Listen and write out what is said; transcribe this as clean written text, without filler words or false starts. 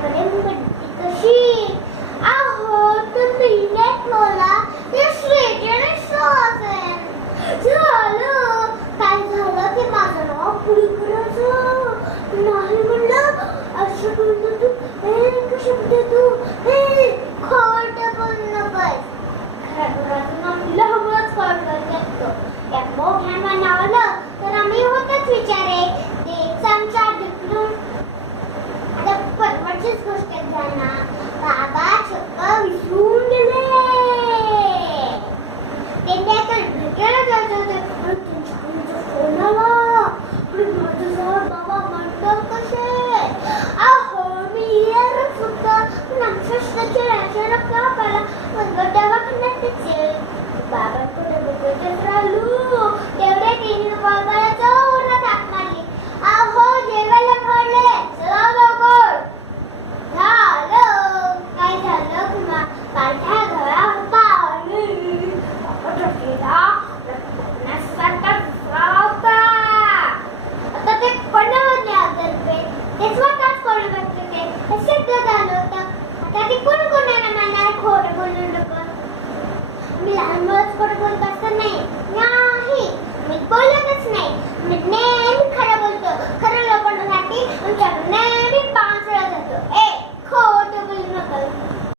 माझ्याकडे म्हणते कशी अहो तुम्हीने मला ते श्रेजन आहे झालं काय झालं की माझं नाव पुढे करायचं नाही म्हणलं असं बोलतो तू कशी म्हणते तू खोट बोल नकोस खरं नाव लहानच खोट करतो या मोठ्या नावाला तर आम्ही होतच